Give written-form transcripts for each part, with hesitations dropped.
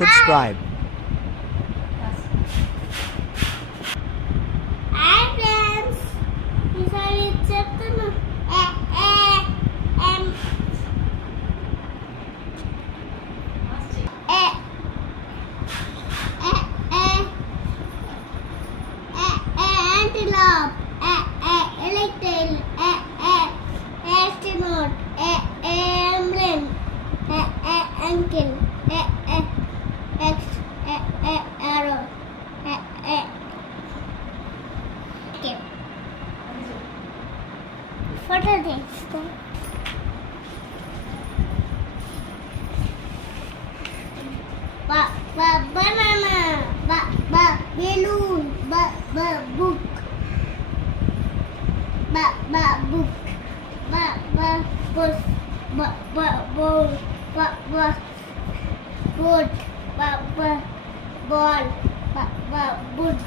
subscribe. Hi friends, ఈసారి చెప్తాను antelope, electric, astronaut, airplane, ankle, arrow, okay. Photo తీసుకో. Banana, balloon, book, book, bus, boat, boat, ball, boot.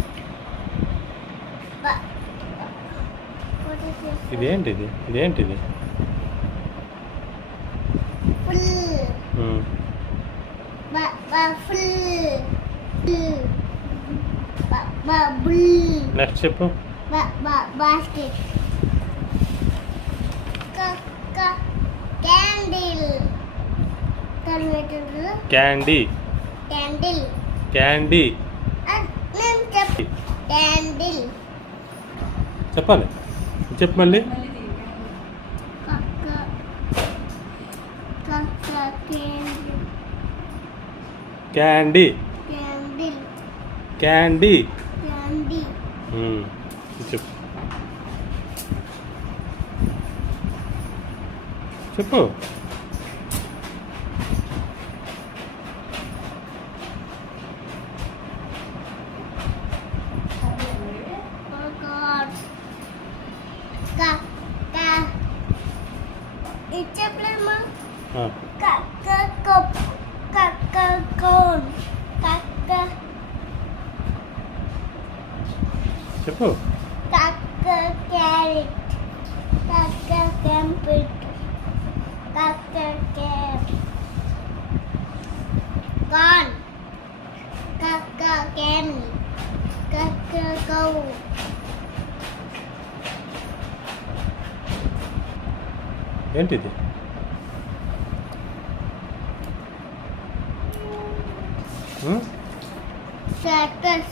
ఇదేంటిది Full, bull. Next చెప్పు. Basket. Candle. Candy Candle. Candy Candle. చెప్పాలి. చెప్పు మళ్ళీ. Candy Candle. Candy Candy. చెప్పు చెప్పు. Oh God. It's a plumber. Cone. చెప్పు. Carrot. Computer. Cat. Corn. Can. Cow. ఏంటిది? Circus.